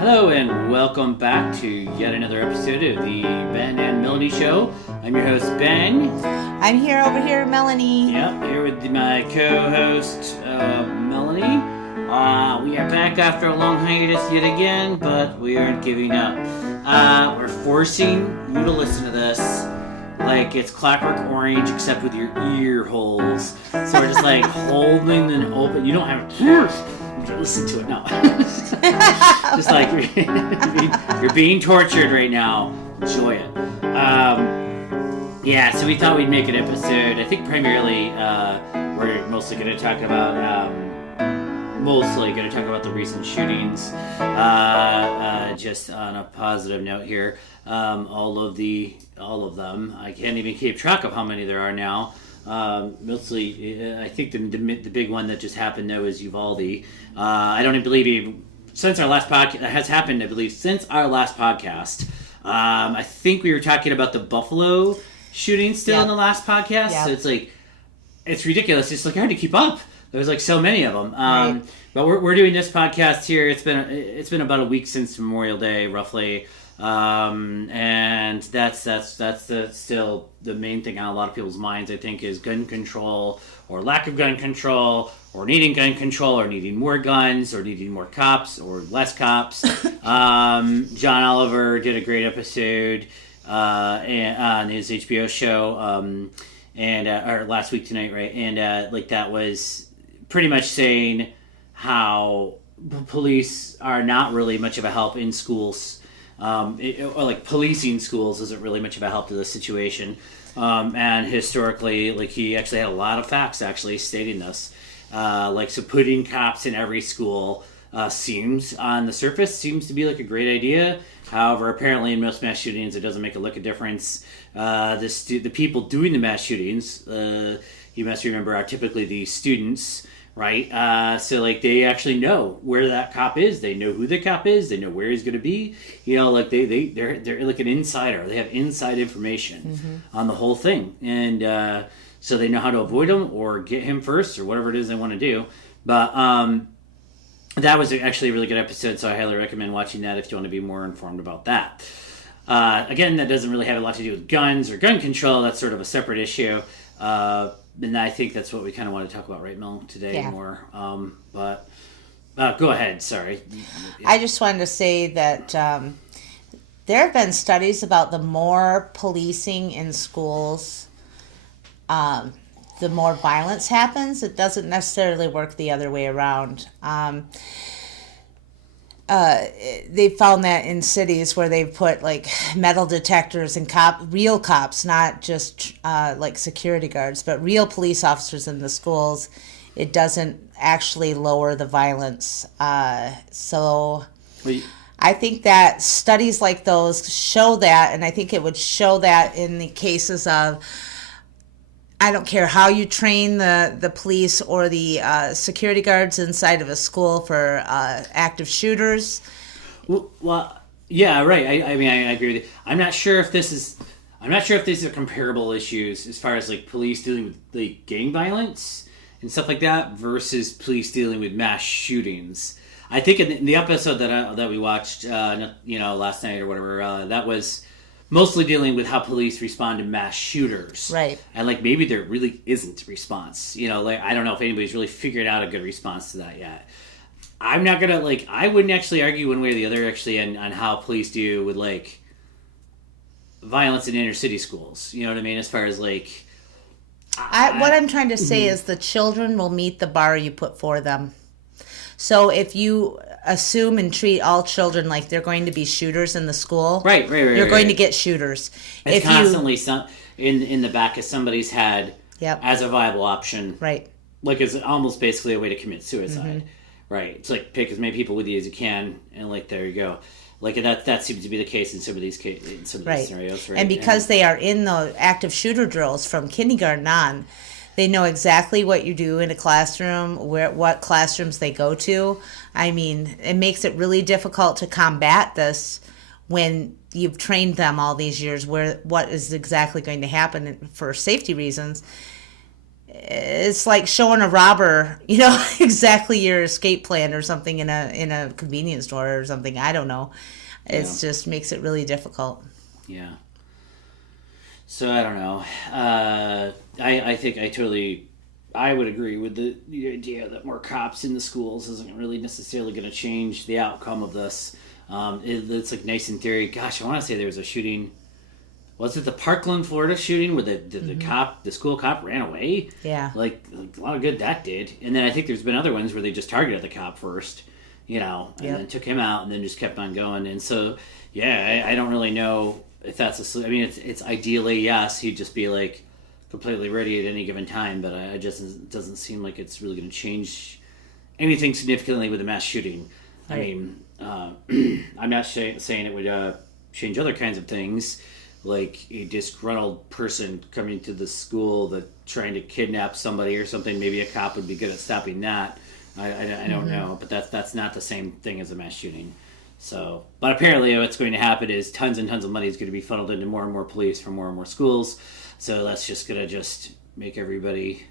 Hello and welcome back to yet another episode of the Ben and Melanie Show. I'm your host, Ben. I'm here over here, Melanie. Yep, here with my co-host, Melanie. We are back after a long hiatus yet again, but we aren't giving up. We're forcing you to listen to this like it's Clockwork Orange, except with your ear holes. So we're just like holding them open. You don't have to listen to it now. Just like you're being tortured right now. Enjoy it. Yeah, so we thought we'd make an episode. I think primarily we're mostly going to talk about the recent shootings. Just on a positive note here, all of them. I can't even keep track of how many there are now. Mostly, I think the big one that just happened though is Uvalde. I don't even believe since our last podcast has happened. I believe since our last podcast. I think we were talking about the Buffalo shooting still in the last podcast. Yep. So it's like it's ridiculous. It's like hard to keep up. There's like so many of them. Right. But we're doing this podcast here. It's been about a week since Memorial Day, roughly. And that's still the main thing on a lot of people's minds, I think, is gun control or lack of gun control or needing gun control or needing more guns or needing more cops or less cops. John Oliver did a great episode on his HBO show or last week tonight, right? And like that was pretty much saying how police are not really much of a help in schools. Or like policing schools isn't really much of a help to the situation. And historically, like he actually had a lot of facts actually stating this. So putting cops in every school seems on the surface to be like a great idea. However, apparently in most mass shootings, it doesn't make a lick of difference. The people doing the mass shootings, you must remember, are typically the students. Right, so like they actually know where that cop is. They know who the cop is. They know where he's going to be. You know, like they're like an insider. They have inside information on the whole thing, and so they know how to avoid him or get him first or whatever it is they want to do. But that was actually a really good episode, so I highly recommend watching that if you want to be more informed about that. Again, that doesn't really have a lot to do with guns or gun control. That's sort of a separate issue. And I think that's what we kind of want to talk about right, Mel, today more. But go ahead, sorry. I just wanted to say that there have been studies about the more policing in schools, the more violence happens. It doesn't necessarily work the other way around. They found that in cities where they've put like metal detectors and real cops, not just like security guards, but real police officers in the schools, it doesn't actually lower the violence. I think that studies like those show that, and I think it would show that in the cases of, I don't care how you train the police or the security guards inside of a school for active shooters. Well, yeah, right. I mean, I agree with you. I'm not sure if these are comparable issues as far as like police dealing with like gang violence and stuff like that versus police dealing with mass shootings. I think in the episode that we watched, last night or whatever, that was mostly dealing with how police respond to mass shooters. Right. And, like, maybe there really isn't a response. You know, like, I don't know if anybody's really figured out a good response to that yet. I'm not going to, I wouldn't actually argue one way or the other, actually, on how police do with, like, violence in inner city schools. You know what I mean? As far as, like... what I'm trying to say is the children will meet the bar you put for them. So if you assume and treat all children like they're going to be shooters in the school, you're going to get shooters. It's constantly in the back of somebody's head as a viable option. Right. Like it's almost basically a way to commit suicide. Right. It's like pick as many people with you as you can, and like there you go. Like that seems to be the case in some of these these scenarios. Right. And because they are in the active shooter drills from kindergarten on, they know exactly what you do in a classroom, what classrooms they go to. I mean, it makes it really difficult to combat this when you've trained them all these years what is exactly going to happen for safety reasons. it's like showing a robber, exactly your escape plan or something in a convenience store or something. I don't know. It's just makes it really difficult. Yeah. So I don't know. I think I would agree with the idea that more cops in the schools isn't really necessarily going to change the outcome of this. It's like nice in theory. Gosh, I want to say there was a shooting. Was it the Parkland, Florida shooting where the school cop ran away? Yeah. Like a lot of good that did. And then I think there's been other ones where they just targeted the cop first, and then took him out and then just kept on going. And so, yeah, I don't really know if that's I mean, it's ideally, yes, he'd just be like completely ready at any given time, but it doesn't seem like it's really going to change anything significantly with a mass shooting. Right. I mean, I'm not saying it would change other kinds of things, like a disgruntled person coming to the school that trying to kidnap somebody or something. Maybe a cop would be good at stopping that. I don't know, but that's not the same thing as a mass shooting. So, but apparently what's going to happen is tons and tons of money is going to be funneled into more and more police from more and more schools. So that's just going to make everybody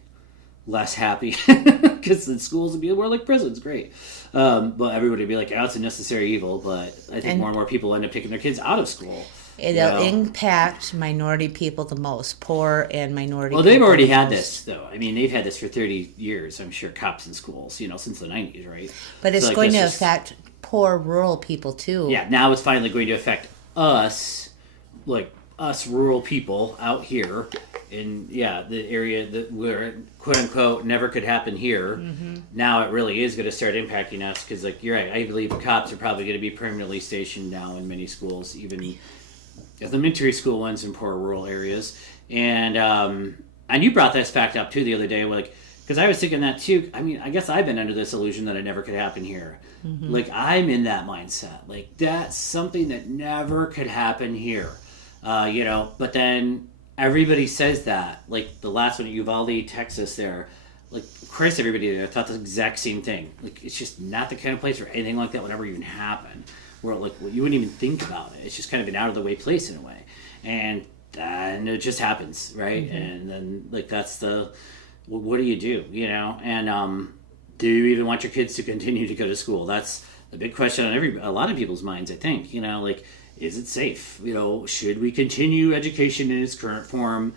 less happy because the schools would be more like prisons. Great. But everybody would be like, oh, it's a necessary evil. But I think more and more people end up taking their kids out of school. It'll impact minority people the most, poor and minority people. Well, they've already had this, though. I mean, they've had this for 30 years, I'm sure, cops in schools, since the 90s, right? But it's going to affect poor rural people, too. Yeah, now it's finally going to affect us, like us rural people out here in, the area that where, quote-unquote, never could happen here. Mm-hmm. Now it really is going to start impacting us because, you're right, I believe cops are probably going to be permanently stationed now in many schools, even elementary school ones in poor rural areas. And you brought this fact up too the other day, because I was thinking that too. I mean, I guess I've been under this illusion that it never could happen here. Mm-hmm. I'm in that mindset. That's something that never could happen here. But then everybody says that. The last one at Uvalde, Texas there. Christ, everybody there thought the exact same thing. It's just not the kind of place where anything like that would ever even happen. Where you wouldn't even think about it. It's just kind of an out of the way place in a way, and it just happens, right? Mm-hmm. And then that's what do you do, And do you even want your kids to continue to go to school? That's the big question on a lot of people's minds, I think. Is it safe? Should we continue education in its current form?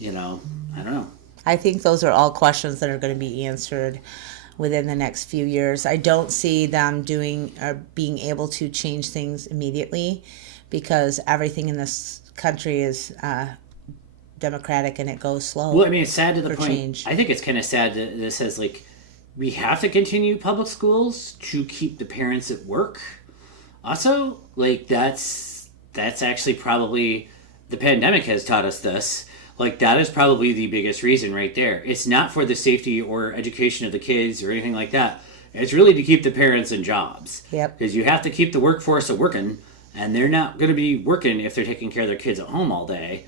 I don't know. I think those are all questions that are going to be answered within the next few years. I don't see them doing or being able to change things immediately because everything in this country is democratic and it goes slow. Well, I mean, it's sad to the point. Change. I think it's kind of sad that this says we have to continue public schools to keep the parents at work. Also, that's actually probably the pandemic has taught us this. That is probably the biggest reason right there. It's not for the safety or education of the kids or anything like that. It's really to keep the parents in jobs. Yep. Because you have to keep the workforce working, and they're not going to be working if they're taking care of their kids at home all day.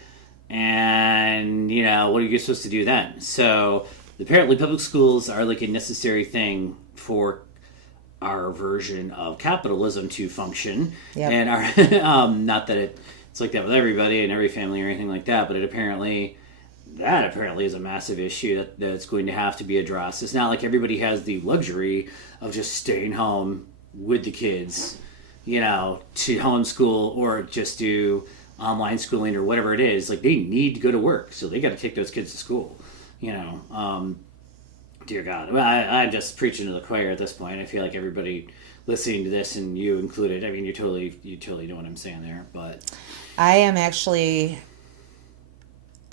And, what are you supposed to do then? So, apparently public schools are a necessary thing for our version of capitalism to function. Yep. And our, not that it's like that with everybody and every family or anything like that, but apparently is a massive issue that's going to have to be addressed. It's not like everybody has the luxury of just staying home with the kids, to homeschool or just do online schooling or whatever it is. They need to go to work, so they got to take those kids to school, Dear God. Well, I'm just preaching to the choir at this point. I feel like everybody listening to this, and you included, I mean, you totally know what I'm saying there, but I am actually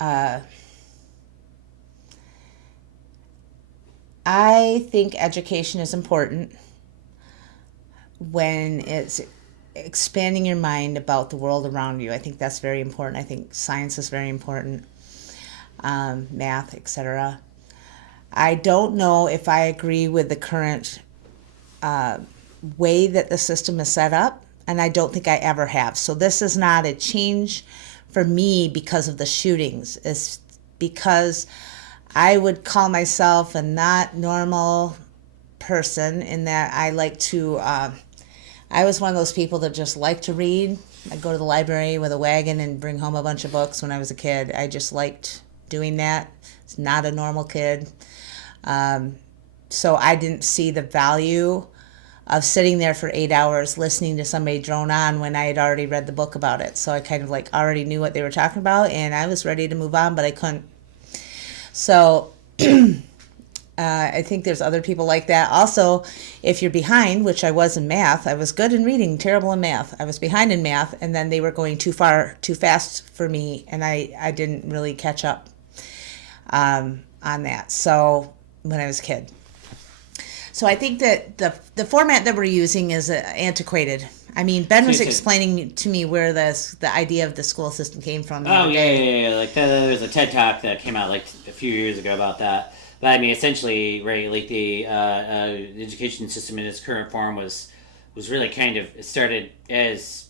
I think education is important when it's expanding your mind about the world around you. I think that's very important. I think science is very important, math, etc. I don't know if I agree with the current way that the system is set up, and I don't think I ever have. So this is not a change for me because of the shootings. It's because I would call myself a not normal person in that I like to, I was one of those people that just like to read. I'd go to the library with a wagon and bring home a bunch of books when I was a kid. I just liked doing that. It's not a normal kid. So I didn't see the value of sitting there for 8 hours listening to somebody drone on when I had already read the book about it. So I kind of like already knew what they were talking about, and I was ready to move on, but I couldn't. So I think there's other people like that. Also, if you're behind, which I was in math, I was good in reading, terrible in math. I was behind in math, and then they were going too fast for me, and I didn't really catch up on that. So when I was a kid. So I think that the format that we're using is antiquated. I mean, Ben was explaining to me where the idea of the school system came from. Oh, yeah. Like there's a TED Talk that came out like a few years ago about that. But I mean, essentially, right, like the education system in its current form was really kind of, it started as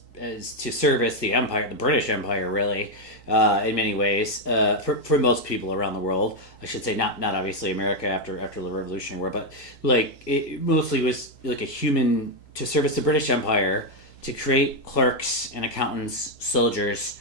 to service the empire, the British Empire, really, in many ways, for most people around the world. I should say, not obviously America after the Revolutionary War, but like it mostly was like a human to service the British Empire, to create clerks and accountants, soldiers,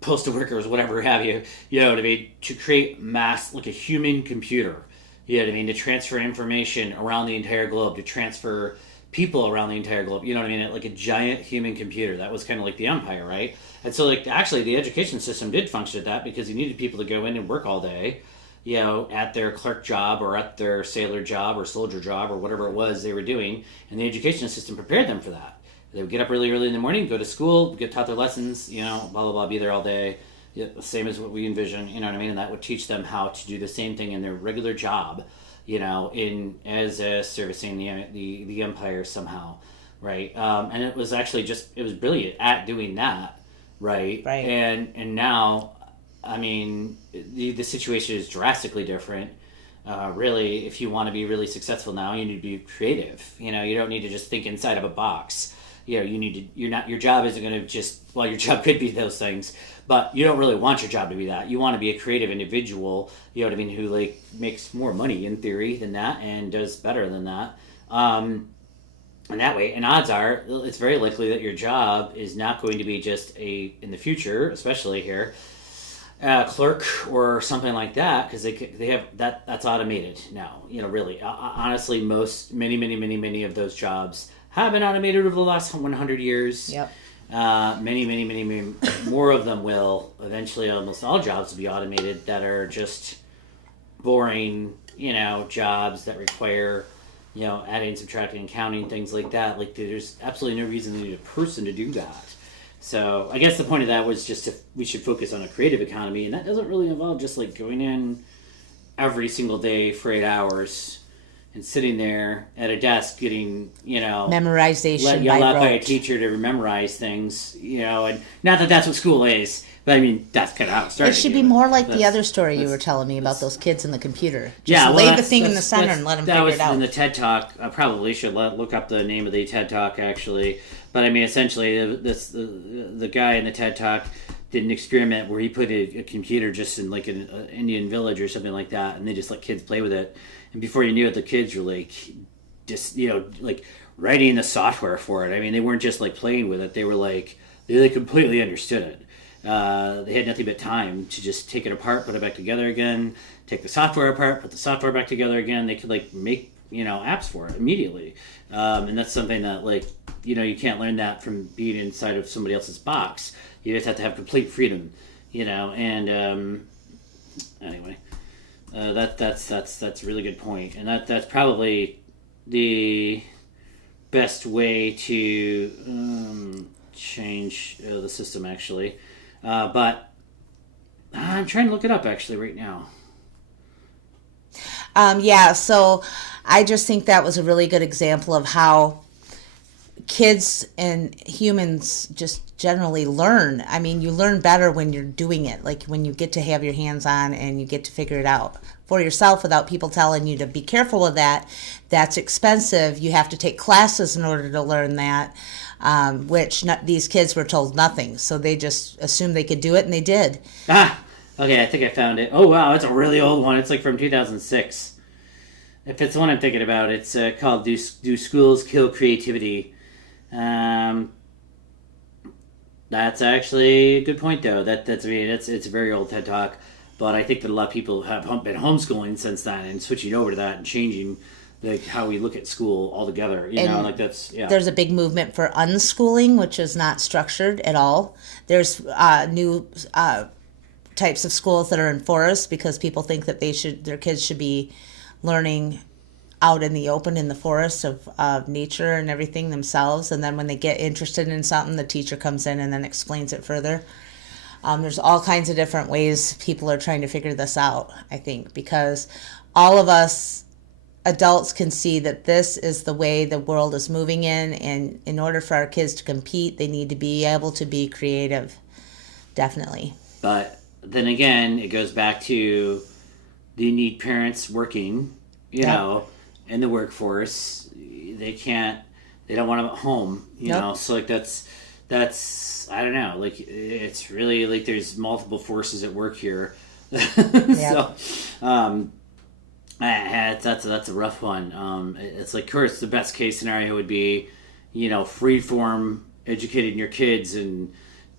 postal workers, whatever have you, you know what I mean, to create mass, like a human computer, you know what I mean, to transfer information around the entire globe, to transfer people around the entire globe, you know what I mean, like a giant human computer. That was kind of like the empire, right? And so like actually the education system did function at that, because you needed people to go in and work all day, you know, at their clerk job or at their sailor job or soldier job or whatever it was they were doing, and the education system prepared them for that. They would get up really early in the morning, go to school, get taught their lessons, you know, blah, blah, blah, be there all day. Yeah, the same as what we envision, you know what I mean? And that would teach them how to do the same thing in their regular job, you know, as servicing the empire somehow, right? And it was actually it was brilliant at doing that, right? Right. And now, I mean, the situation is drastically different. Really, if you want to be really successful now, you need to be creative. You know, you don't need to just think inside of a box. You know, your job isn't going to just, well, your job could be those things, but you don't really want your job to be that. You want to be a creative individual, you know what I mean, who like makes more money in theory than that and does better than that. And that way, and odds are, it's very likely that your job is not going to be just in the future, especially here, clerk or something like that, because they have that's automated now. You know, really, honestly, many of those jobs have been automated over the last 100 years. Yep. Many more of them will. Eventually, almost all jobs will be automated that are just boring, you know, jobs that require, you know, adding, subtracting, counting, things like that. Like, there's absolutely no reason to need a person to do that. So I guess the point of that was just we should focus on a creative economy, and that doesn't really involve just like going in every single day for 8 hours and sitting there at a desk getting, you know, memorization yelled by out by a rote. teacher to memorize things, you know, and not that that's what school is, but I mean, that's kind of how it started. It should be more like the other story you were telling me about those kids in the computer. Just lay the thing in the center and let them figure it out. That was in the TED Talk. I probably should look up the name of the TED Talk, actually. But I mean, essentially, the guy in the TED Talk did an experiment where he put a computer just in like an Indian village or something like that, and they just let kids play with it. And before you knew it, the kids were like, just, you know, like writing the software for it. I mean, they weren't just like playing with it. They were like, they completely understood it. They had nothing but time to just take it apart, put it back together again, take the software apart, put the software back together again. They could like make, you know, apps for it immediately. And that's something that, like, you know, you can't learn that from being inside of somebody else's box. You just have to have complete freedom, you know. And anyway, that's a really good point, and that's probably the best way to change the system, actually. But I'm trying to look it up actually right now. Yeah, so I just think that was a really good example of how kids and humans just generally learn. I mean, you learn better when you're doing it, like when you get to have your hands on and you get to figure it out for yourself without people telling you to be careful with that. That's expensive. You have to take classes in order to learn that, which these kids were told nothing. So they just assumed they could do it, and they did. Okay, I think I found it. Oh, wow, it's a really old one. It's like from 2006. If it's the one I'm thinking about, it's called Do Schools Kill Creativity? That's actually a good point, though. It's a very old TED Talk. But I think that a lot of people have been homeschooling since then and switching over to that and changing how we look at school altogether. You know, like that's There's a big movement for unschooling, which is not structured at all. There's new types of schools that are enforced because people think that their kids should be learning out in the open in the forest of nature and everything themselves. And then when they get interested in something, the teacher comes in and then explains it further. There's all kinds of different ways people are trying to figure this out, I think, because all of us adults can see that this is the way the world is moving in, and in order for our kids to compete, they need to be able to be creative. Definitely. But then again, it goes back to, do you need parents working, you know, in the workforce? They don't want them at home, you know, so like that's, I don't know, like it's really like there's multiple forces at work here. So, that's a rough one. It's like, of course, the best case scenario would be, you know, free form educating your kids and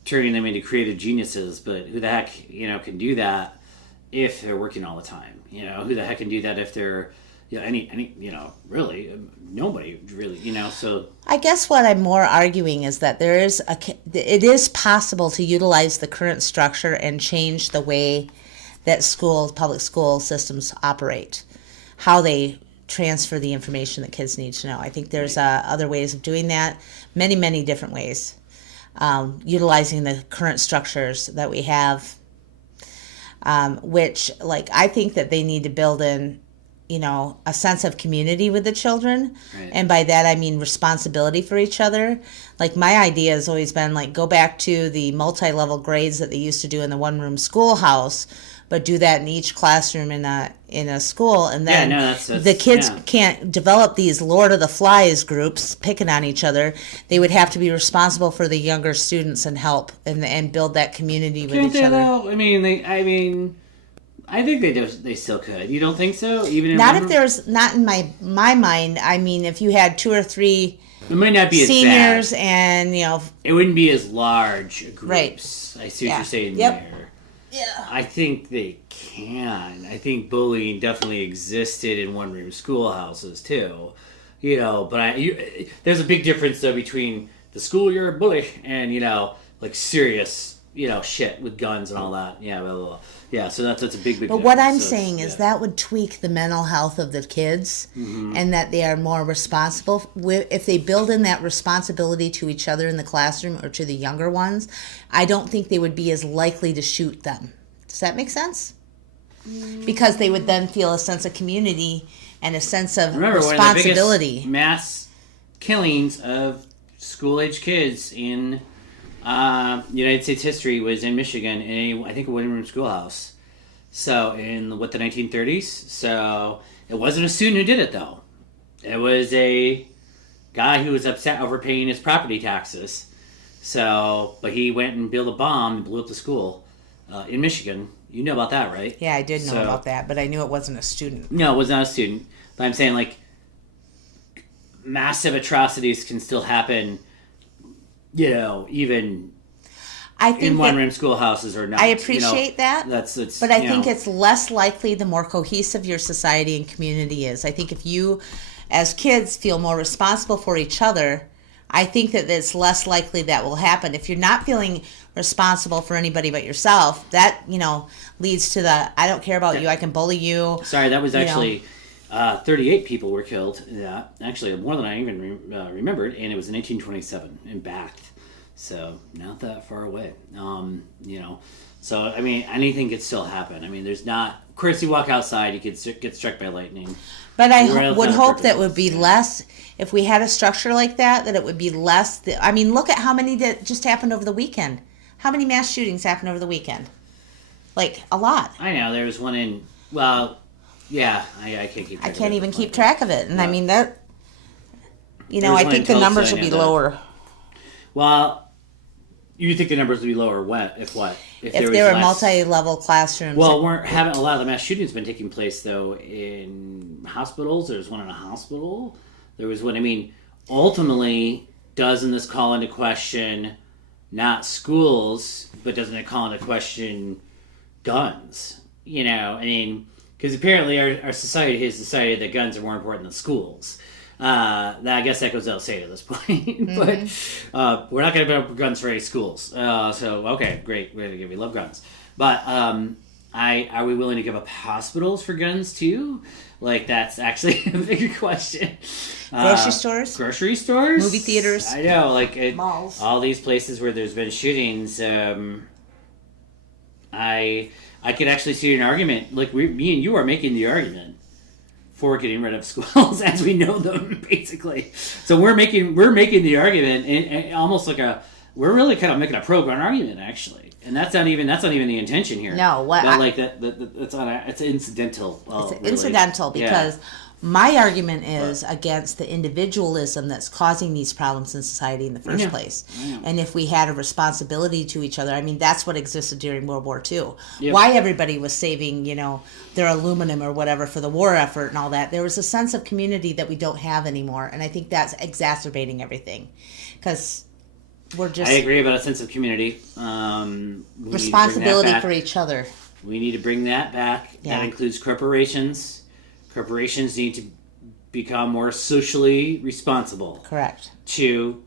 turning them into creative geniuses. But who the heck, you know, can do that if they're working all the time? You know, who the heck can do that if they're, you know, any you know, really nobody really, you know. So I guess what I'm more arguing is that it is possible to utilize the current structure and change the way that public school systems operate, how they transfer the information that kids need to know. I think there's other ways of doing that, many, many different ways, utilizing the current structures that we have, which, like, I think that they need to build in, you know, a sense of community with the children. Right. And by that, I mean responsibility for each other. Like, my idea has always been, like, go back to the multi-level grades that they used to do in the one-room schoolhouse, but do that in each classroom in a school, and then that's the kids can't develop these Lord of the Flies groups picking on each other. They would have to be responsible for the younger students and help and build that community with each other. Though? I mean, I think they still could. You don't think so? Even not if there's not in my mind. I mean, if you had 2 or 3. It might not be seniors as bad. And, you know, it wouldn't be as large groups. Right. I see what you're saying Yep. there. Yeah. I think they can. I think bullying definitely existed in one-room schoolhouses too, you know. But there's a big difference though between the school you're a bully and, you know, like serious, you know, shit with guns and all that. Yeah, blah, blah, blah. Yeah. So that's a big. But what I'm saying is that would tweak the mental health of the kids, and that they are more responsible. If they build in that responsibility to each other in the classroom or to the younger ones, I don't think they would be as likely to shoot them. Does that make sense? Because they would then feel a sense of community and a sense of responsibility. One of the biggest mass killings of school-age kids in United States history was in Michigan in I think a one-room schoolhouse. So in the 1930s. So it wasn't a student who did it though. It was a guy who was upset over paying his property taxes. So, but he went and built a bomb and blew up the school in Michigan. You know about that, right? Yeah, I did know about that, but I knew it wasn't a student. No, it was not a student. But I'm saying, like, massive atrocities can still happen, you know, even in one-room schoolhouses or not. I appreciate that. But I think it's less likely the more cohesive your society and community is. I think if you, as kids, feel more responsible for each other, I think that it's less likely that will happen. If you're not feeling responsible for anybody but yourself, that, you know, leads to the, I don't care about you, I can bully you. Sorry, that was actually 38 people were killed. Yeah, actually more than I even remembered, and it was in 1827 in Bath. So not that far away. You know, so I mean, anything could still happen. I mean, there's not. Of course, you walk outside, you could get struck by lightning. But I would hope that would be less, if we had a structure like that it would be less. I mean, look at how many that just happened over the weekend. How many mass shootings happened over the weekend? Like, a lot. I know. There was one in, well, yeah, I can't keep track I can't even keep track of it. And I mean, that, you know, I think the Tulsa, numbers would be lower. Well, you think the numbers would be lower if what? If there were multi-level classrooms. Well, haven't a lot of the mass shootings been taking place, though, in hospitals? There was one in a hospital. There was one, I mean, ultimately, doesn't this call into question not schools, but doesn't it call into question guns? you know, I mean, because apparently our society has decided that guns are more important than schools. I guess that goes without saying at this point. But we're not going to put guns for any schools. So, okay, great. We love guns. But are we willing to give up hospitals for guns too? Like, that's actually a bigger question. Grocery stores? Movie theaters? I know, like malls. All these places where there's been shootings. I could actually see an argument. Like, me and you are making the argument for getting rid of schools as we know them, basically. So we're making the argument, and almost like we're really kind of making a pro-gun argument, actually. And that's not even the intention here. No, it's incidental. It's really incidental because my argument is against the individualism that's causing these problems in society in the first place. And if we had a responsibility to each other, I mean, that's what existed during World War II. Yep. Why everybody was saving, their aluminum or whatever for the war effort and all that. There was a sense of community that we don't have anymore. And I think that's exacerbating everything because I agree about a sense of community. Responsibility for each other. We need to bring that back. Yeah. That includes corporations. Corporations need to become more socially responsible. Correct. To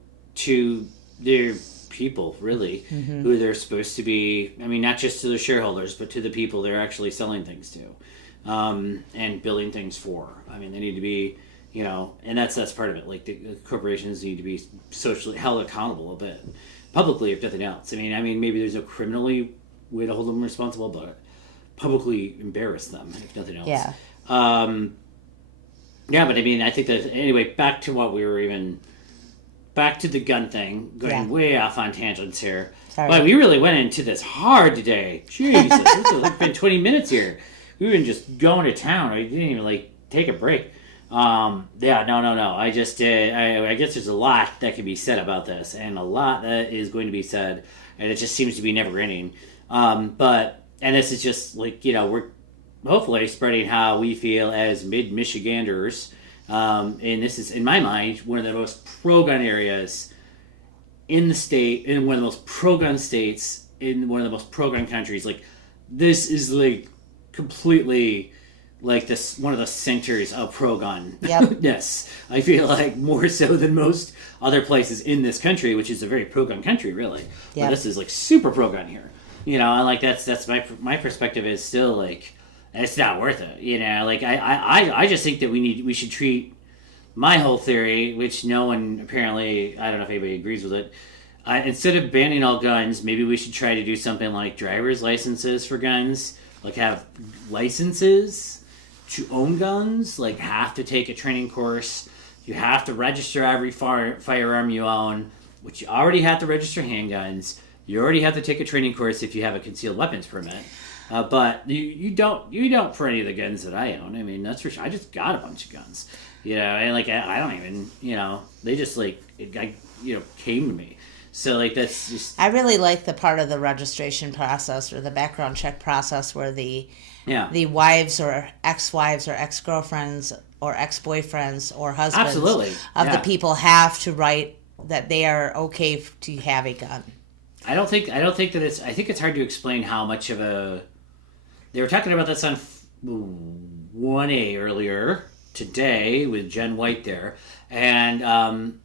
their people, really, who they're supposed to be. I mean, not just to the shareholders, but to the people they're actually selling things to, and building things for. I mean, they need to be, and that's part of it. Like, the corporations need to be socially held accountable a bit, publicly, if nothing else. I mean, maybe there's no criminally way to hold them responsible, but publicly embarrass them, if nothing else. Yeah. But I mean, I think that, anyway, back to the gun thing, going way off on tangents here. Sorry. But we really went into this hard today. Jesus, this has been 20 minutes here. We've been just going to town. We didn't even, take a break. No. I just did. I guess there's a lot that can be said about this, and a lot that is going to be said, and it just seems to be never ending. And this is just, we're hopefully spreading how we feel as mid-Michiganders. And this is, in my mind, one of the most pro-gun areas in the state, in one of the most pro-gun states, in one of the most pro-gun countries. This is, completely, this, one of the centers of pro-gun. Yep. Yes. I feel like more so than most other places in this country, which is a very pro-gun country, really. Yep. But this is, super pro-gun here. And, that's my perspective is still, it's not worth it, I just think that we should treat my whole theory, which no one apparently, I don't know if anybody agrees with it. Instead of banning all guns, maybe we should try to do something like driver's licenses for guns, have licenses to own guns, have to take a training course. You have to register every firearm you own, which you already have to register handguns. You already have to take a training course if you have a concealed weapons permit. But you don't for any of the guns that I own. I mean, that's for sure. I just got a bunch of guns, and I don't even, they just came to me. So that's just. I really like the part of the registration process or the background check process where the wives or ex-wives or ex-girlfriends or ex-boyfriends or husbands of the people have to write that they are okay to have a gun. I don't think that it's. I think it's hard to explain how much of a. They were talking about this on 1A earlier today with Jen White there, and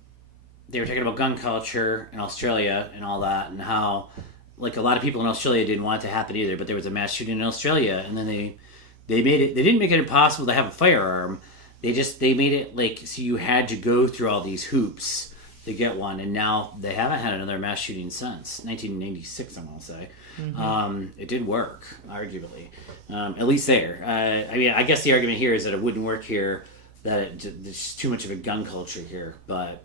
they were talking about gun culture in Australia and all that, and how a lot of people in Australia didn't want it to happen either, but there was a mass shooting in Australia, and then they made it. They didn't make it impossible to have a firearm. They made it so you had to go through all these hoops to get one, and now they haven't had another mass shooting since 1996, I want to say. Mm-hmm. It did work, arguably, at least there. I guess the argument here is that it wouldn't work here, that there's too much of a gun culture here, but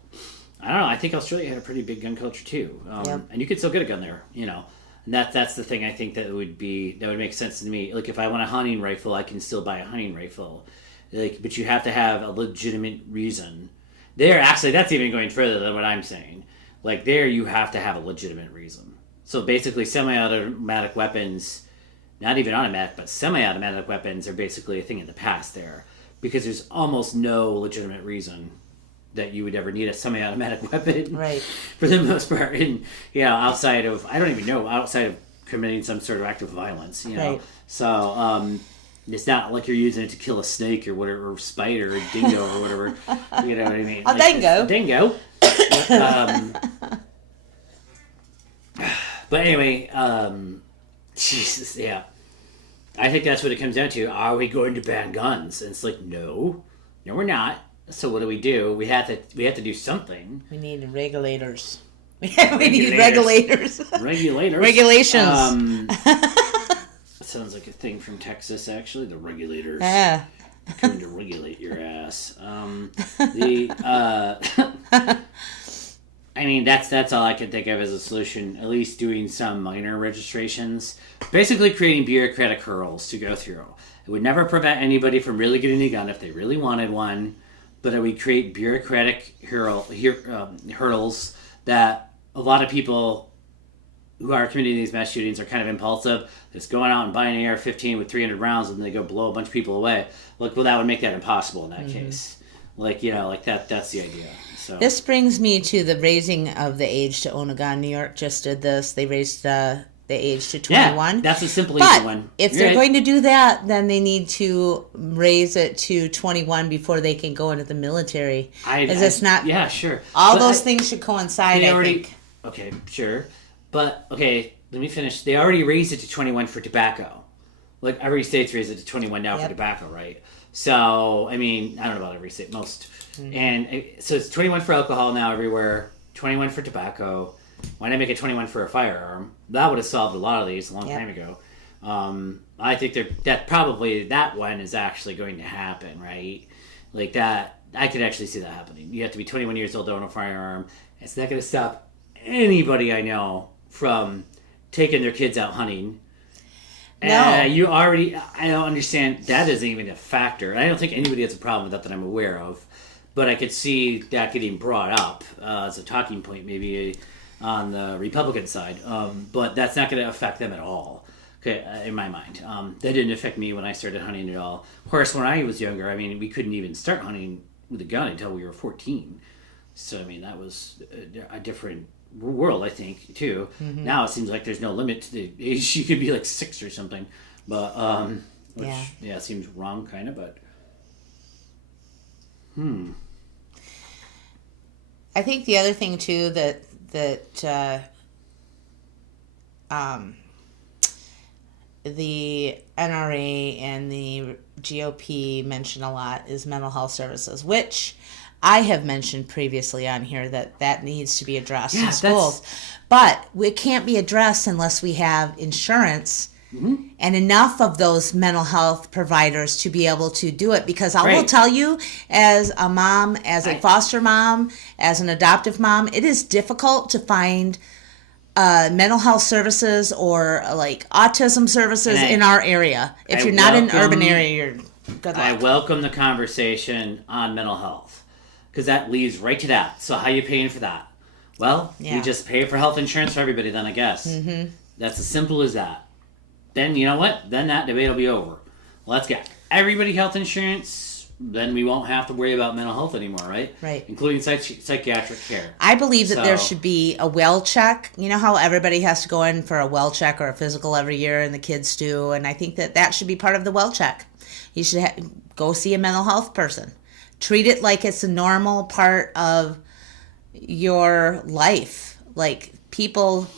I don't know. I think Australia had a pretty big gun culture too, and you could still get a gun there, and that's the thing I think that would make sense to me. If I want a hunting rifle, I can still buy a hunting rifle, but you have to have a legitimate reason. That's even going further than what I'm saying. There, you have to have a legitimate reason. So basically, semi-automatic weapons, not even automatic, but semi-automatic weapons are basically a thing in the past there, because there's almost no legitimate reason that you would ever need a semi-automatic weapon, right? For the most part, and outside of committing some sort of act of violence, you know. Right. So it's not like you're using it to kill a snake or whatever, or spider or dingo or whatever. You know what I mean? A dingo. Dingo. But anyway, Jesus, yeah. I think that's what it comes down to. Are we going to ban guns? And it's like, no, we're not. So what do? We have to do something. We need regulators. We need regulators. Regulators. Regulations. Sounds like a thing from Texas, actually. The regulators. Yeah. Trying to regulate your ass. I mean, that's all I can think of as a solution. At least doing some minor registrations. Basically creating bureaucratic hurdles to go through. It would never prevent anybody from really getting a gun if they really wanted one. But it would create bureaucratic hurdles that a lot of people who are committing these mass shootings are kind of impulsive. Just going out and buying an AR-15 with 300 rounds and they go blow a bunch of people away. Well, that would make that impossible in that case. Like, you know, like that's the idea. So This brings me to the raising of the age to own a gun. New York just did this. They raised the age to 21. Yeah, that's a simple, but easy one. If they're going to do that, then they need to raise it to 21 before they can go into the military. It's not. Yeah, sure. All those things should coincide, I think. Okay, sure. But, okay, let me finish. They already raised it to 21 for tobacco. Like, every state's raised it to 21 now for tobacco, right? So, I mean, I don't know about every state, most. And so it's 21 for alcohol now everywhere, 21 for tobacco. Why not make it 21 for a firearm? That would have solved a lot of these a long time ago. I think that one is actually going to happen, right? Like that, I could actually see that happening. You have to be 21 years old to own a firearm. It's not going to stop anybody I know from taking their kids out hunting. No. I don't understand. That isn't even a factor. I don't think anybody has a problem with that I'm aware of. But I could see that getting brought up as a talking point maybe on the Republican side. But that's not going to affect them at all, okay, in my mind. That didn't affect me when I started hunting at all. Of course, when I was younger, I mean, we couldn't even start hunting with a gun until we were 14. So, I mean, that was a different world, I think, too. Now it seems like there's no limit to the age. You could be like 6 or something. But, which, seems wrong, kind of, but... I think the other thing too that the NRA and the GOP mention a lot is mental health services, which I have mentioned previously on here that needs to be addressed in schools. But it can't be addressed unless we have insurance and enough of those mental health providers to be able to do it. Because I will tell you, as a mom, as a foster mom, as an adoptive mom, it is difficult to find mental health services or like autism services in our area. If you're not in an urban area, you're good luck. I welcome the conversation on mental health because that leads right to that. So how are you paying for that? Well, you just pay for health insurance for everybody then, I guess. That's as simple as that. Then, you know what? Then that debate will be over. Let's get everybody health insurance. Then we won't have to worry about mental health anymore, right? Right. Including psychiatric care. I believe that there should be a well check. You know how everybody has to go in for a well check or a physical every year, and the kids do? And I think that should be part of the well check. You should go see a mental health person. Treat it like it's a normal part of your life. Like people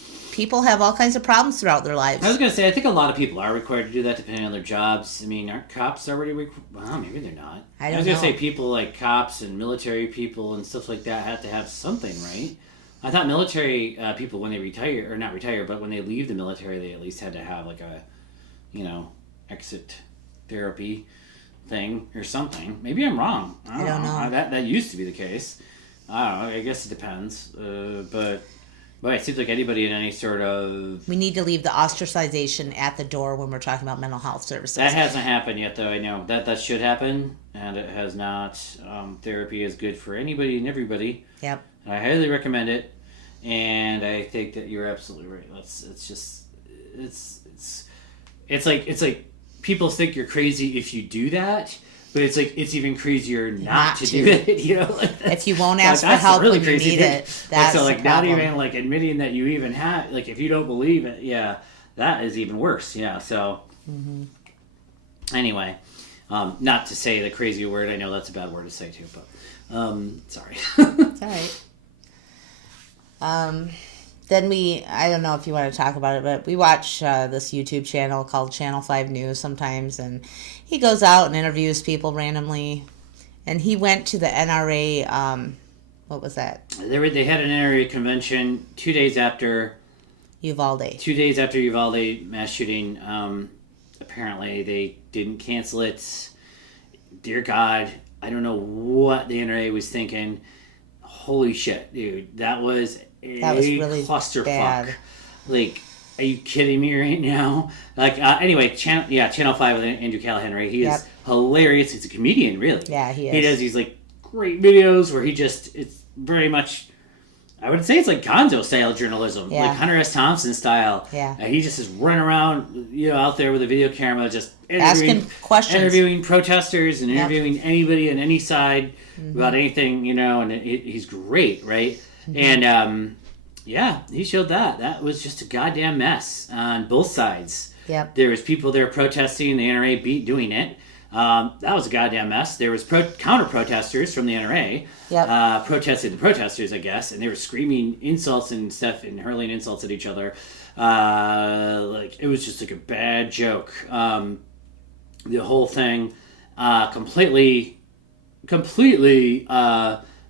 have all kinds of problems throughout their lives. I was going to say, I think a lot of people are required to do that depending on their jobs. I mean, aren't cops already required? Well, maybe they're not. I was going to say people like cops and military people and stuff like that have to have something, right? I thought military people, when they retire, or not retire, but when they leave the military, they at least had to have like a, exit therapy thing or something. Maybe I'm wrong. I don't know. That used to be the case. I don't know. I guess it depends. But it seems like anybody in any sort of... We need to leave the ostracization at the door when we're talking about mental health services. That hasn't happened yet, though. I know that should happen, and it has not. Therapy is good for anybody and everybody. Yep. I highly recommend it, and I think that you're absolutely right. It's like people think you're crazy if you do that. But it's like it's even crazier not to do it, if you won't ask for help when you need it, that's so the not problem. even like admitting that you even have, like if you don't believe it, that is even worse. Yeah. So anyway, not to say the crazy word. I know that's a bad word to say too, but sorry. It's all right. Then I don't know if you want to talk about it, but we watch this YouTube channel called Channel 5 News sometimes, and he goes out and interviews people randomly. And he went to the NRA, what was that? They had an NRA convention 2 days after Uvalde. 2 days after Uvalde mass shooting. Apparently they didn't cancel it. Dear God, I don't know what the NRA was thinking. Holy shit, dude. That was really clusterfuck. bad. Like, are you kidding me right now? Like, anyway, Channel 5 with Andrew Callahan, right? He is hilarious. He's a comedian, really. Yeah, he is. He does these, like, great videos where it's very much, I would say it's like Gonzo-style journalism. Yeah. Like Hunter S. Thompson style. Yeah. He just is running around, out there with a video camera, just asking questions. interviewing protesters and interviewing anybody on any side about anything, and he's great, right? And, he showed that. That was just a goddamn mess on both sides. Yep. There was people there protesting, the NRA doing it. That was a goddamn mess. There was counter-protesters from the NRA protesting the protesters, I guess, and they were screaming insults and stuff and hurling insults at each other. It was just like a bad joke. The whole thing completely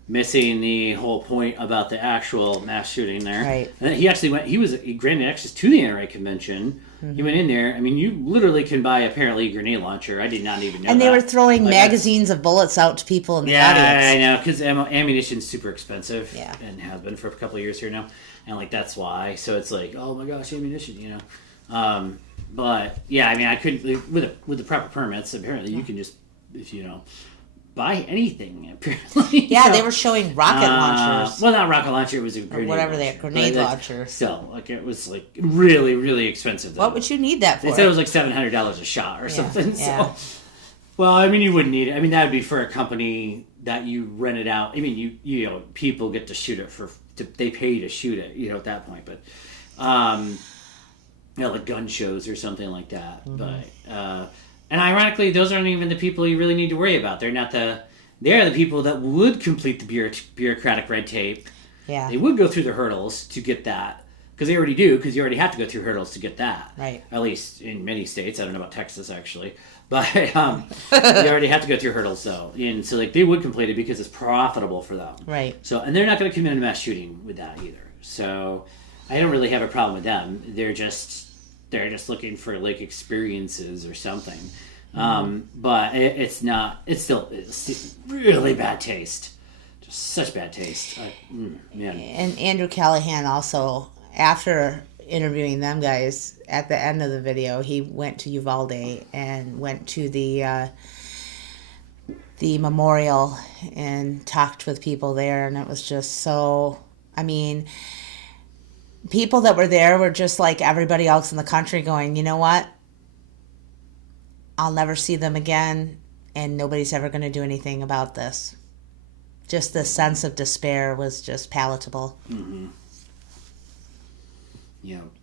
missing the whole point about the actual mass shooting there. Right. And he actually went. He granted access to the NRA convention. He went in there. I mean, you literally can buy apparently a grenade launcher. I did not even know. And that. they were throwing magazines of bullets out to people in the audience. Yeah, I know, because ammunition's super expensive. Yeah. And has been for a couple of years here now, and that's why. So it's like, oh my gosh, ammunition, But yeah, I mean, I couldn't with the proper permits. Apparently, you can just buy anything. Apparently, yeah, they were showing rocket launchers. Well, not rocket launcher. It was a grenade whatever launcher. grenade launcher. Still, it was really, really expensive. What would you need that for? They said it was like $700 a shot or something. Yeah. So, well, I mean, you wouldn't need it. I mean, that would be for a company that you rent it out. I mean, people get to shoot it they pay to shoot it. At that point, but like gun shows or something like that. But and ironically, those aren't even the people you really need to worry about. They're the people that would complete the bureaucratic red tape. Yeah. They would go through the hurdles to get that. Because they already do, because you already have to go through hurdles to get that. Right. At least in many states. I don't know about Texas, actually. But you already have to go through hurdles, though. And so they would complete it because it's profitable for them. Right. So, and they're not going to commit a mass shooting with that either. So I don't really have a problem with them. They're just looking for experiences or something. But it's really bad taste. Just such bad taste. Man. And Andrew Callahan also, after interviewing them guys, at the end of the video, he went to Uvalde and went to the memorial and talked with people there, and it was just so, I mean, people that were there were just like everybody else in the country going, you know what? I'll never see them again, and nobody's ever going to do anything about this. Just the sense of despair was just palatable. Mm-hmm.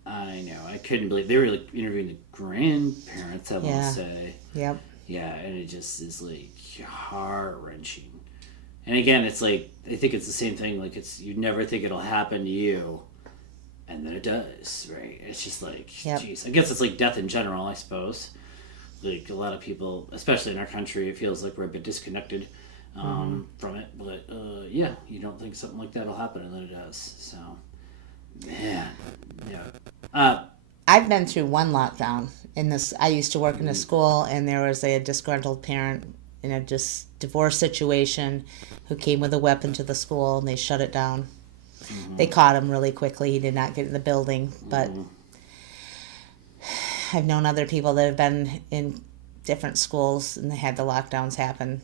I know. I couldn't believe they were interviewing the grandparents, I want to say. Yep. Yeah, and it just is heart-wrenching. And again, it's I think it's the same thing. You never think it'll happen to you, and then it does, right? It's just geez. I guess it's death in general, I suppose. A lot of people, especially in our country, it feels like we're a bit disconnected from it. But you don't think something like that will happen, and then it does. So, man, yeah. I've been through one lockdown in this. I used to work in a school, and there was a disgruntled parent in a divorce situation who came with a weapon to the school, and they shut it down. Mm-hmm. They caught him really quickly. He did not get in the building, but I've known other people that have been in different schools and they had the lockdowns happen.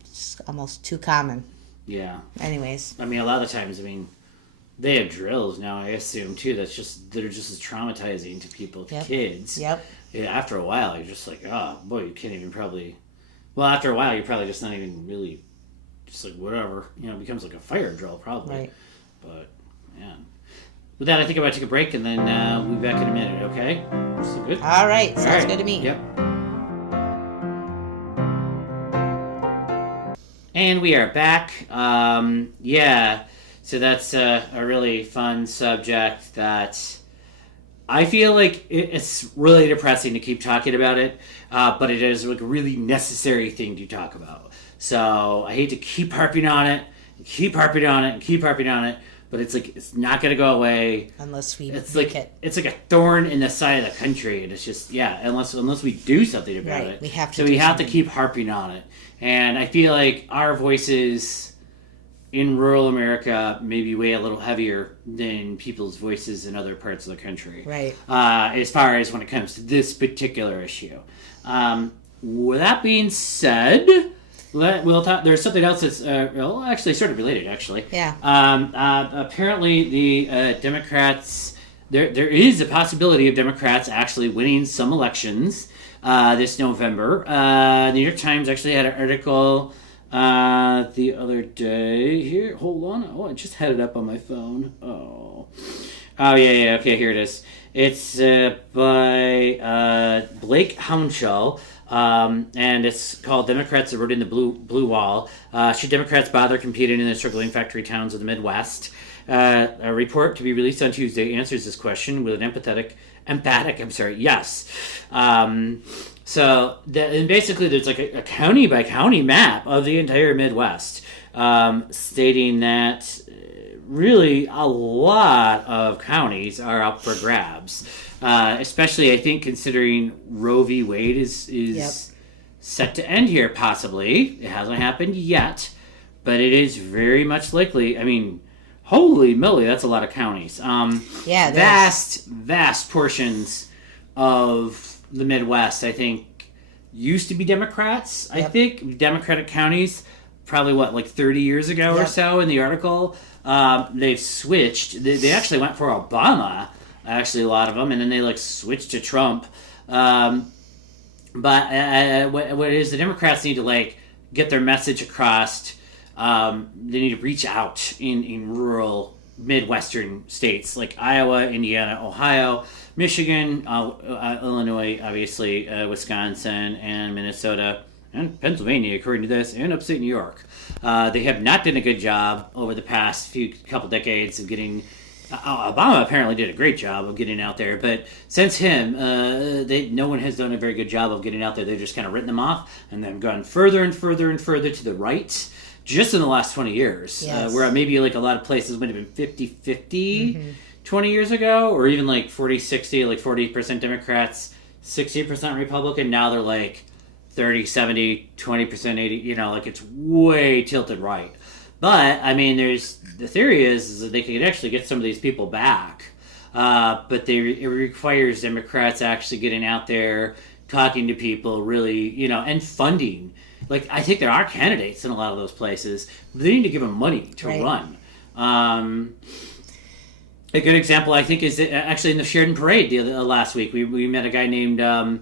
It's almost too common. Yeah. Anyways. I mean, a lot of times, they have drills now, I assume, too. They're just as traumatizing to people, to kids. Yep. Yeah, after a while, you're just oh, boy, you can't even probably... Well, after a while, you're probably just not even really... Just whatever. It becomes a fire drill, probably. Right. But, man... with that, I think I'm going to take a break, and then we'll be back in a minute, okay? So good? All right. Sounds All right. good to me. Yep. And we are back. So that's a really fun subject that I feel like it's really depressing to keep talking about it, but it is like a really necessary thing to talk about. So I hate to keep harping on it, but it's like it's not going to go away Unless we it's make like it. it's like a thorn in the side of the country, and it's just unless we do something about Right, it. we have to So do we have to something. keep harping on it, and I feel like our voices in rural America maybe weigh a little heavier than people's voices in other parts of the country. Right. As far as when it comes to this particular issue. With that being said, we'll talk. There's something else that's actually sort of related. Actually, Yeah. Apparently, the Democrats. There is a possibility of Democrats actually winning some elections this November. New York Times actually had an article the other day. Here, hold on. Oh, I just had it up on my phone. Oh, yeah. Okay, here it is. It's by Blake Hounshaw. And it's called Democrats Eroding the Blue Wall. Should Democrats bother competing in the struggling factory towns of the Midwest? A report to be released on Tuesday answers this question with an emphatic, yes. And basically there's like a county by county map of the entire Midwest, stating that really a lot of counties are up for grabs. Especially, I think, considering Roe v. Wade is Yep. set to end here, possibly. It hasn't happened yet, but it is very much likely. I mean, holy moly, that's a lot of counties. Yeah, vast portions of the Midwest, I think, used to be Democrats. I Yep. think Democratic counties, probably like 30 years ago or Yep. so in the article. They've switched. They actually went for Obama. Actually, a lot of them, and then they switched to Trump. But what it is, the Democrats need to get their message across. They need to reach out in rural Midwestern states like Iowa, Indiana, Ohio, Michigan, Illinois, obviously, Wisconsin, and Minnesota, and Pennsylvania, according to this, and upstate New York. They have not done a good job over the past couple decades of getting. Obama apparently did a great job of getting out there, but since him, no one has done a very good job of getting out there. They've just kind of written them off and then gone further and further and further to the right just in the last 20 years. Yes. Where maybe a lot of places would have been 50-50 20 years ago, or even 40-60, 40% Democrats, 60% Republican. Now they're 30-70, 20% 80, it's way tilted right. But, I mean, the theory is that they could actually get some of these people back. But it requires Democrats actually getting out there, talking to people, really, and funding. I think there are candidates in a lot of those places. But they need to give them money to run. A good example, I think, is actually in the Sheridan Parade last week. We met a guy named Mike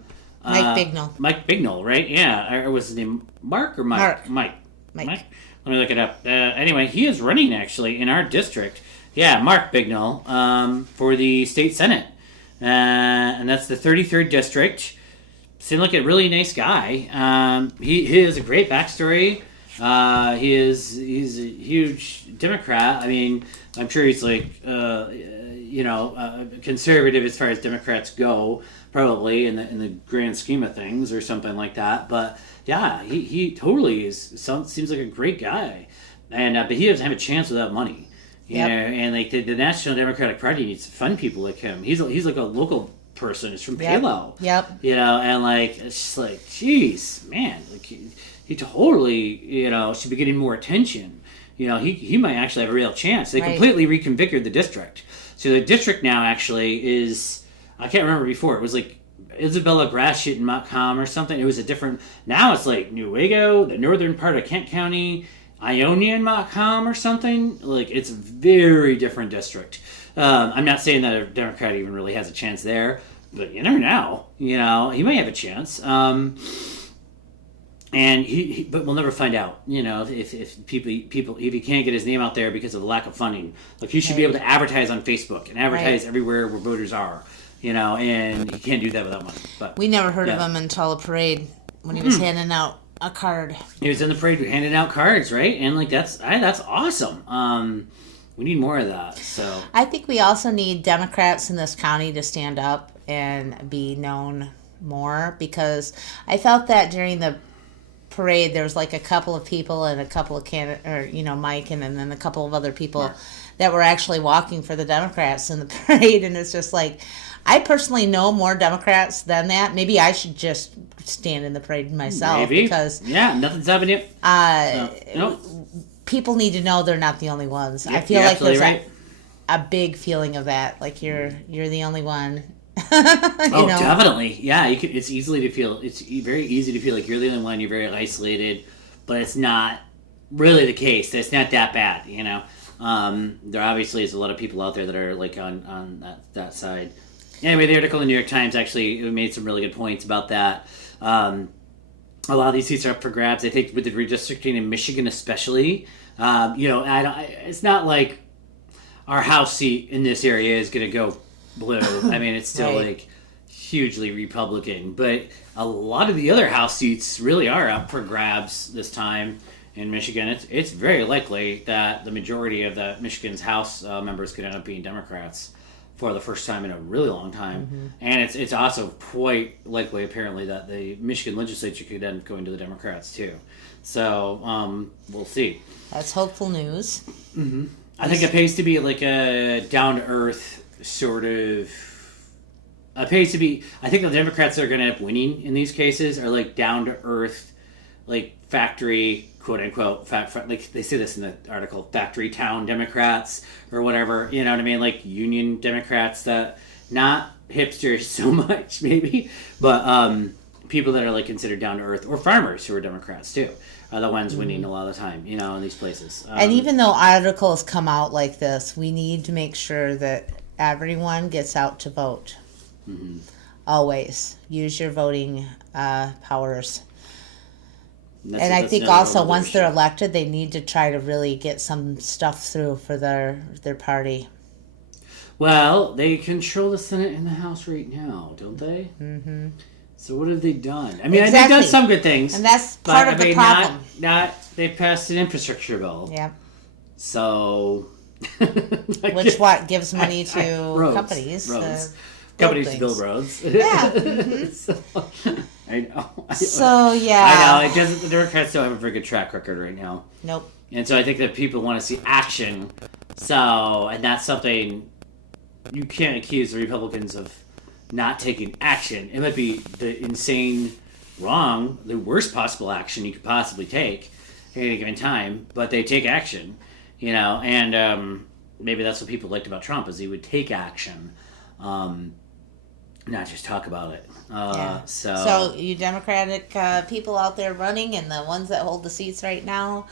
Bignell. Mike Bignell, right? Yeah. Or was his name Mark or Mike? Mike. Mike? Let me look it up. Anyway, he is running, actually, in our district. Yeah, Mark Bignell, for the state senate. And that's the 33rd district. Seemed like a really nice guy. He has a great backstory. He's a huge Democrat. I mean, I'm sure he's conservative as far as Democrats go, probably in the grand scheme of things or something like that. But yeah, he totally seems like a great guy, and but he doesn't have a chance without money. You know, and the National Democratic Party needs to fund people like him. He's like a local person. He's from Palo. Yep. And it's just geez, man, he totally should be getting more attention. He might actually have a real chance. They completely reconfigured the district. So the district now actually is, I can't remember before, it was Isabella Gratiot in Montcalm or something. It was a different, now it's Newaygo, the northern part of Kent County, Ionia and Montcalm or something. It's a very different district. I'm not saying that a Democrat even really has a chance there, but you never know. He might have a chance. and but we'll never find out. If people if he can't get his name out there because of the lack of funding, like he should be able to advertise on Facebook and advertise everywhere where voters are. And he can't do that without money. But we never heard of him until a parade when he was handing out a card. He was in the parade handing out cards, right? And like that's awesome. We need more of that. So I think we also need Democrats in this county to stand up and be known more, because I felt that during the parade there was like a couple of people and a couple of Mike and then a couple of other people that were actually walking for the Democrats in the parade, and it's just like, I personally know more Democrats than that. Maybe I should just stand in the parade myself. Maybe. Because nothing's happening. People need to know they're not the only ones. Yeah, I feel like there's right. a big feeling of that, like you're the only one. Definitely. Yeah, it's easily to feel. It's very easy to feel like you're the only one. You're very isolated, but it's not really the case. It's not that bad. There obviously is a lot of people out there that are like on that side. Anyway, the article in the New York Times actually made some really good points about that. A lot of these seats are up for grabs. I think with the redistricting in Michigan especially, it's not like our House seat in this area is going to go blue. I mean, it's still like hugely Republican, but a lot of the other House seats really are up for grabs this time in Michigan. It's very likely that the majority of the Michigan's House members could end up being Democrats for the first time in a really long time. Mm-hmm. And it's also quite likely, apparently, that the Michigan legislature could end up going to the Democrats, too. So, we'll see. That's hopeful news. Mm-hmm. I think it pays to be like a down-to-earth sort of... It pays to be... I think the Democrats that are going to end up winning in these cases are like down-to-earth, like factory... quote unquote, like they say this in the article, factory town Democrats or whatever, you know what I mean? Like union Democrats that, not hipsters so much maybe, but people that are like considered down to earth, or farmers who are Democrats too, are the ones winning a lot of the time, in these places. And even though articles come out like this, we need to make sure that everyone gets out to vote. Mm-hmm. Always. Use your voting powers. And I think also once they're elected, they need to try to really get some stuff through for their party. Well, they control the Senate and the House right now, don't they? Mm-hmm. So what have they done? I mean, they've done some good things. And that's part of the problem. They passed an infrastructure bill. Yeah. So... Which gives money to companies. Companies to build roads. Yeah. Mm-hmm. I know. So, yeah. I know. The Democrats don't have a very good track record right now. Nope. And so I think that people want to see action. And that's something you can't accuse the Republicans of not taking action. It might be the insane, wrong, the worst possible action you could possibly take at any given time, but they take action, and maybe that's what people liked about Trump, is he would take action. Not just talk about it. So you Democratic people out there running, and the ones that hold the seats right now,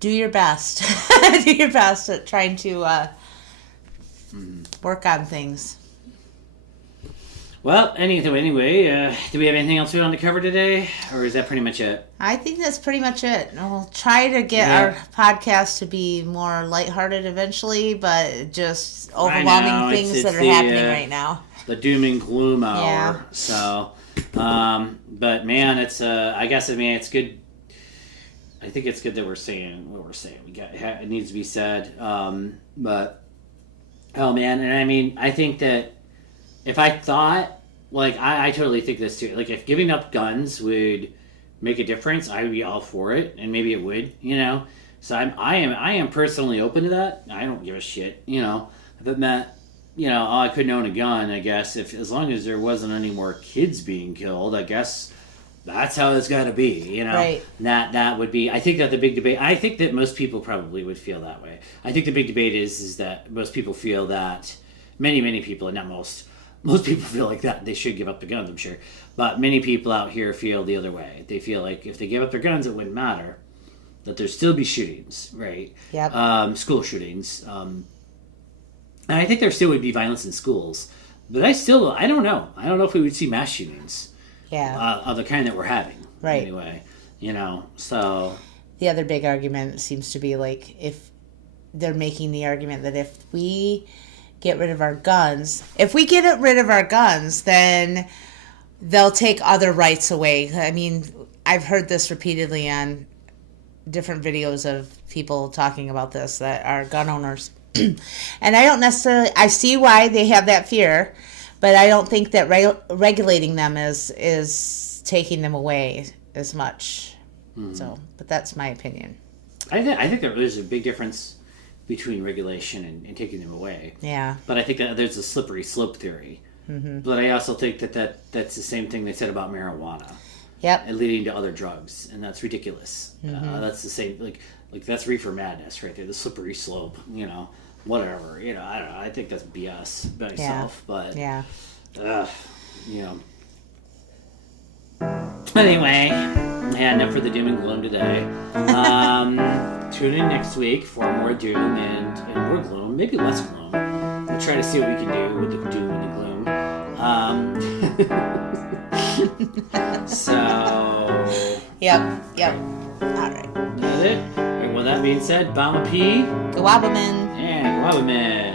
do your best. Do your best at trying to work on things. Well, anyway, do we have anything else we want to cover today, or is that pretty much it? I think that's pretty much it. We'll try to get our podcast to be more lighthearted eventually, but just overwhelming things that are happening right now. The doom and gloom hour. Yeah. So, but man, it's it's good. I think it's good that we're saying what we're saying. It needs to be said. But oh man, and I mean, I think that if I thought, like, I totally think this too. Like, if giving up guns would make a difference, I would be all for it, and maybe it would, So I am personally open to that. I don't give a shit, If it meant, I couldn't own a gun, I guess, as long as there wasn't any more kids being killed, I guess that's how it's got to be, Right. That would be. I think that the big debate. I think that most people probably would feel that way. I think the big debate is that most people feel that many people, and not most. Most people feel like that they should give up the guns, I'm sure. But many people out here feel the other way. They feel like if they give up their guns, it wouldn't matter. That there'd still be shootings, right? Yep. School shootings. And I think there still would be violence in schools. But I don't know. I don't know if we would see mass shootings. Yeah. Of the kind that we're having. Right. Anyway. So The other big argument seems to be like if they're making the argument that if we get rid of our guns, then they'll take other rights away. I mean, I've heard this repeatedly on different videos of people talking about this that are gun owners. And I see why they have that fear, but I don't think that regulating them is taking them away as much. So, but that's my opinion. I think that there's a big difference between regulation and taking them away. Yeah. But I think that there's a slippery slope theory. But I also think that's the same thing they said about marijuana. Yep. And leading to other drugs, and that's ridiculous. That's the same, like that's reefer madness right there. The slippery slope, whatever. I don't know. I think that's BS by itself. But yeah. Anyway, enough for the doom and gloom today. Tune in next week for more doom and more gloom, maybe less gloom. We'll try to see what we can do with the doom and the gloom. So. Yep. All right. That's it. And with that being said, Bama P. Go Wabaman. And Go Wabaman.